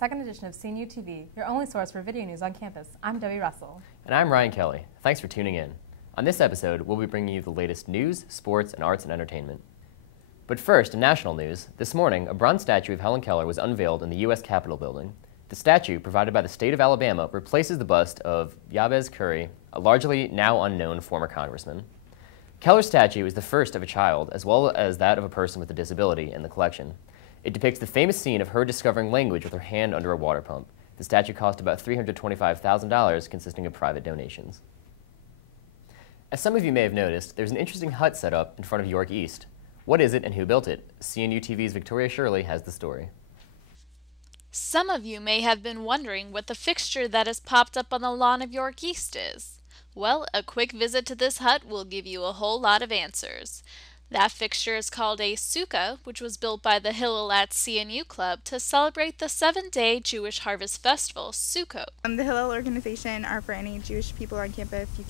second edition of CNU TV, your only source for video news on campus. I'm Debbie Russell. And I'm Ryan Kelly. Thanks for tuning in. On this episode, we'll be bringing you the latest news, sports, and arts and entertainment. But first, in national news, this morning, a bronze statue of Helen Keller was unveiled in the U.S. Capitol building. The statue, provided by the state of Alabama, replaces the bust of Jabez Curry, a largely now unknown former congressman. Keller's statue is the first of a child, as well as that of a person with a disability, in the collection. It depicts the famous scene of her discovering language with her hand under a water pump. The statue cost about $325,000, consisting of private donations. As some of you may have noticed, there's an interesting hut set up in front of York East. What is it and who built it? CNU TV's Victoria Shirley has the story. Some of you may have been wondering what the fixture that has popped up on the lawn of York East is. Well, a quick visit to this hut will give you a whole lot of answers. That fixture is called a sukkah, which was built by the Hillel at CNU Club to celebrate the 7-day Jewish Harvest Festival, Sukkot. The Hillel organization are for any Jewish people on campus. You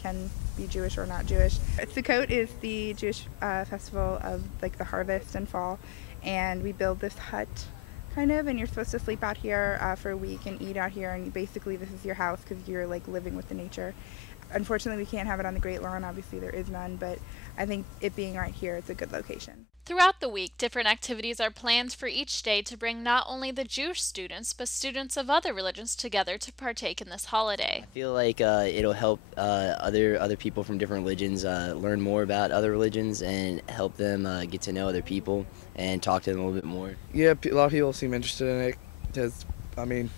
can be Jewish or not Jewish. Sukkot is the Jewish festival of like the harvest and fall, and we build this hut kind of, and you're supposed to sleep out here for a week and eat out here, and basically this is your house because you're like living with the nature. Unfortunately, we can't have it on the Great Lawn. Obviously, there is none, but I think it being right here, it's a good location. Throughout the week, different activities are planned for each day to bring not only the Jewish students, but students of other religions together to partake in this holiday. I feel like it'll help other people from different religions learn more about other religions and help them get to know other people and talk to them a little bit more. Yeah, a lot of people seem interested in it because, I mean,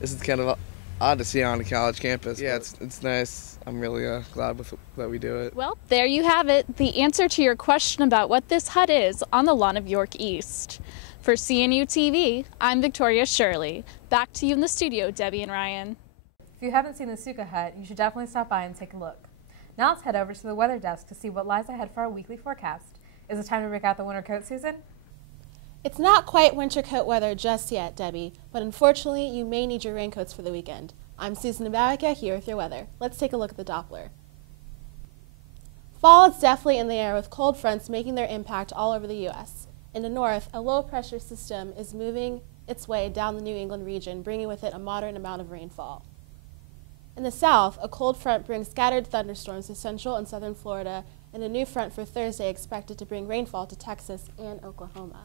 this is kind of odd to see on a college campus. Yeah, it's nice. I'm really glad that we do it. Well, there you have it, the answer to your question about what this hut is on the lawn of York East. For CNU TV, I'm Victoria Shirley. Back to you in the studio, Debbie and Ryan. If you haven't seen the Sukkah hut, you should definitely stop by and take a look. Now let's head over to the weather desk to see what lies ahead for our weekly forecast. Is it time to break out the winter coat, Susan? It's not quite winter coat weather just yet, Debbie, but unfortunately you may need your raincoats for the weekend. I'm Susan Abarica here with your weather. Let's take a look at the Doppler. Fall is definitely in the air with cold fronts making their impact all over the U.S. In the north, a low-pressure system is moving its way down the New England region, bringing with it a moderate amount of rainfall. In the south, a cold front brings scattered thunderstorms to central and southern Florida, and a new front for Thursday expected to bring rainfall to Texas and Oklahoma.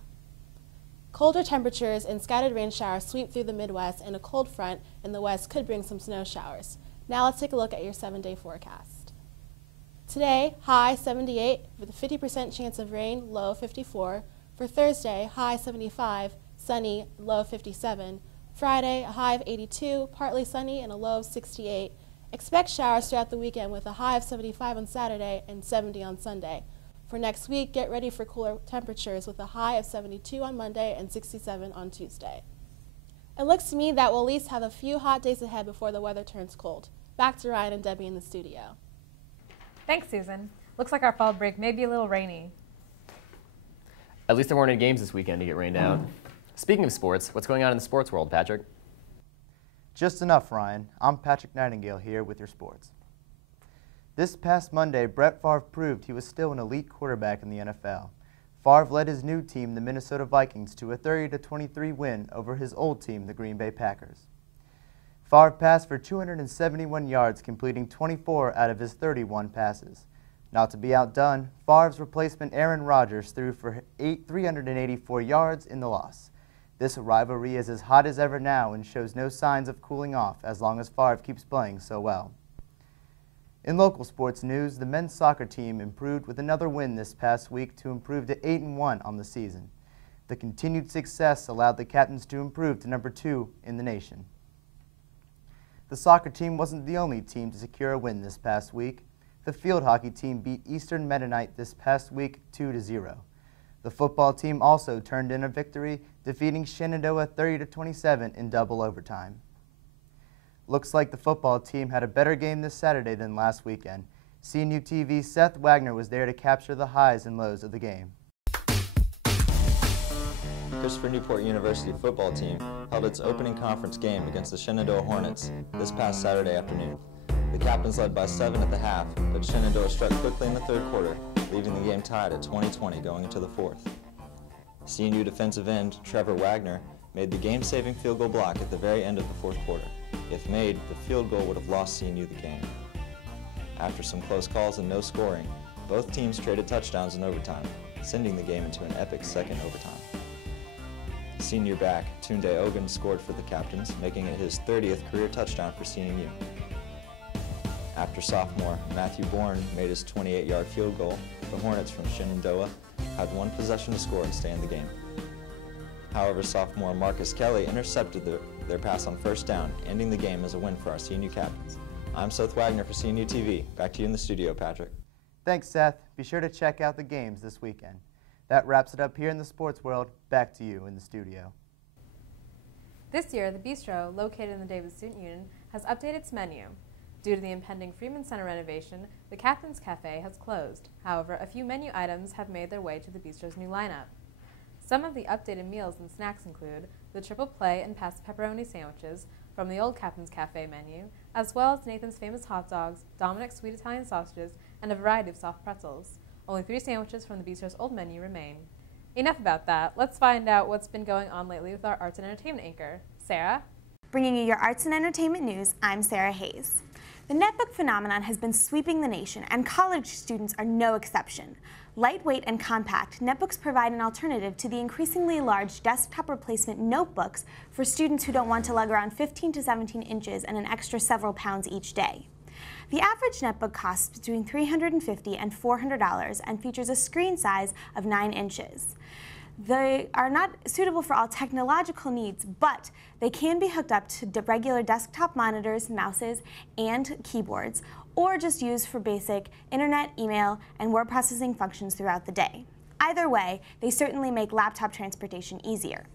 Colder temperatures and scattered rain showers sweep through the Midwest, and a cold front in the west could bring some snow showers. Now let's take a look at your 7-day forecast. Today, high 78 with a 50% chance of rain, low 54. For Thursday, high 75, sunny, low 57. Friday, a high of 82, partly sunny, and a low of 68. Expect showers throughout the weekend with a high of 75 on Saturday and 70 on Sunday. For next week, get ready for cooler temperatures with a high of 72 on Monday and 67 on Tuesday. It looks to me that we'll at least have a few hot days ahead before the weather turns cold. Back to Ryan and Debbie in the studio. Thanks, Susan. Looks like our fall break may be a little rainy. At least there weren't any games this weekend to get rained out. Speaking of sports, what's going on in the sports world, Patrick? Just enough, Ryan. I'm Patrick Nightingale here with your sports. This past Monday, Brett Favre proved he was still an elite quarterback in the NFL. Favre led his new team, the Minnesota Vikings, to a 30-23 win over his old team, the Green Bay Packers. Favre passed for 271 yards, completing 24 out of his 31 passes. Not to be outdone, Favre's replacement Aaron Rodgers threw for 384 yards in the loss. This rivalry is as hot as ever now and shows no signs of cooling off as long as Favre keeps playing so well. In local sports news, the men's soccer team improved with another win this past week to improve to 8-1 on the season. The continued success allowed the captains to improve to number 2 in the nation. The soccer team wasn't the only team to secure a win this past week. The field hockey team beat Eastern Mennonite this past week 2-0. The football team also turned in a victory, defeating Shenandoah 30-27 in double overtime. Looks like the football team had a better game this Saturday than last weekend. CNU TV's Seth Wagner was there to capture the highs and lows of the game. Christopher Newport University football team held its opening conference game against the Shenandoah Hornets this past Saturday afternoon. The Captains led by 7 at the half, but Shenandoah struck quickly in the third quarter, leaving the game tied at 20-20 going into the fourth. CNU defensive end Trevor Wagner made the game-saving field goal block at the very end of the fourth quarter. If made, the field goal would have lost CNU the game. After some close calls and no scoring, both teams traded touchdowns in overtime, sending the game into an epic second overtime. Senior back Tunde Ogun scored for the Captains, making it his 30th career touchdown for CNU. After sophomore Matthew Bourne made his 28-yard field goal, the Hornets from Shenandoah had one possession to score and stay in the game. However, sophomore Marcus Kelly intercepted their pass on first down, ending the game as a win for our CNU Captains. I'm Seth Wagner for CNU TV. Back to you in the studio, Patrick. Thanks, Seth. Be sure to check out the games this weekend. That wraps it up here in the sports world. Back to you in the studio. This year, the Bistro, located in the Davis Student Union, has updated its menu. Due to the impending Freeman Center renovation, the Captain's Cafe has closed. However, a few menu items have made their way to the Bistro's new lineup. Some of the updated meals and snacks include the triple play and pepperoni sandwiches from the old Captain's Cafe menu, as well as Nathan's famous hot dogs, Dominic's sweet Italian sausages, and a variety of soft pretzels. Only 3 sandwiches from the Bistro's old menu remain. Enough about that. Let's find out what's been going on lately with our arts and entertainment anchor. Sarah? Bringing you your arts and entertainment news, I'm Sarah Hayes. The netbook phenomenon has been sweeping the nation, and college students are no exception. Lightweight and compact, netbooks provide an alternative to the increasingly large desktop replacement notebooks for students who don't want to lug around 15 to 17 inches and an extra several pounds each day. The average netbook costs between $350 and $400 and features a screen size of 9 inches. They are not suitable for all technological needs, but they can be hooked up to regular desktop monitors, mouses, and keyboards, or just used for basic internet, email, and word processing functions throughout the day. Either way, they certainly make laptop transportation easier.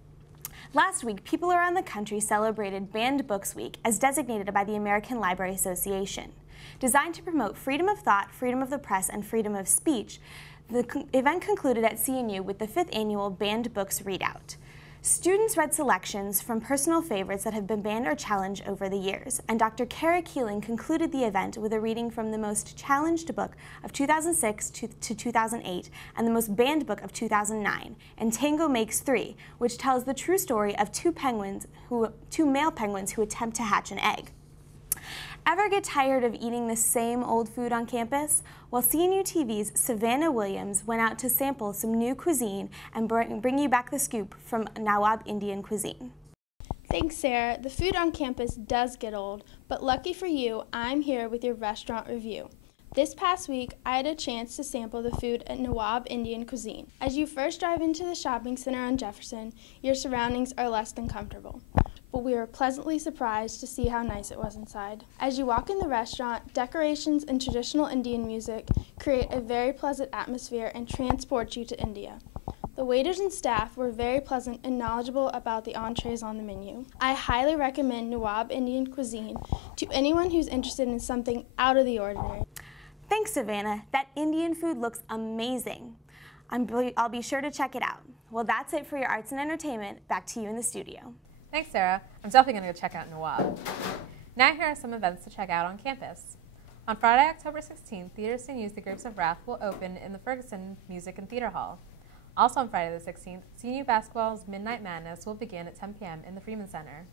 Last week, people around the country celebrated Banned Books Week as designated by the American Library Association. Designed to promote freedom of thought, freedom of the press, and freedom of speech, the event concluded at CNU with the 5th annual Banned Books Readout. Students read selections from personal favorites that have been banned or challenged over the years, and Dr. Kara Keeling concluded the event with a reading from the most challenged book of 2006 to 2008 and the most banned book of 2009, And Tango Makes Three, which tells the true story of two male penguins who attempt to hatch an egg. Ever get tired of eating the same old food on campus? Well, CNU TV's Savannah Williams went out to sample some new cuisine and bring you back the scoop from Nawab Indian cuisine. Thanks, Sarah. The food on campus does get old, but lucky for you, I'm here with your restaurant review. This past week, I had a chance to sample the food at Nawab Indian Cuisine. As you first drive into the shopping center on Jefferson, your surroundings are less than comfortable. But we were pleasantly surprised to see how nice it was inside. As you walk in the restaurant, decorations and traditional Indian music create a very pleasant atmosphere and transport you to India. The waiters and staff were very pleasant and knowledgeable about the entrees on the menu. I highly recommend Nawab Indian Cuisine to anyone who's interested in something out of the ordinary. Thanks, Savannah. That Indian food looks amazing. I'll be sure to check it out. Well, that's it for your arts and entertainment. Back to you in the studio. Thanks, Sarah. I'm definitely going to go check out Nawab. Now here are some events to check out on campus. On Friday, October 16th, Theater CNU's The Grapes of Wrath will open in the Ferguson Music and Theater Hall. Also on Friday the 16th, CNU Basketball's Midnight Madness will begin at 10 p.m. in the Freeman Center.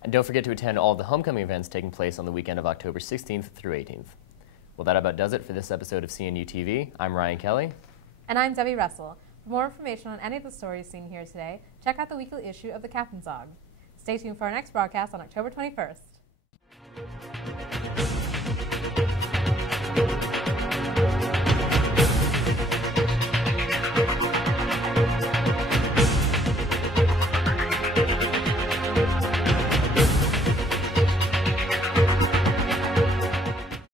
And don't forget to attend all of the homecoming events taking place on the weekend of October 16th through 18th. Well, that about does it for this episode of CNU TV. I'm Ryan Kelly. And I'm Debbie Russell. For more information on any of the stories seen here today, check out the weekly issue of the Captain's Log. Stay tuned for our next broadcast on October 21st.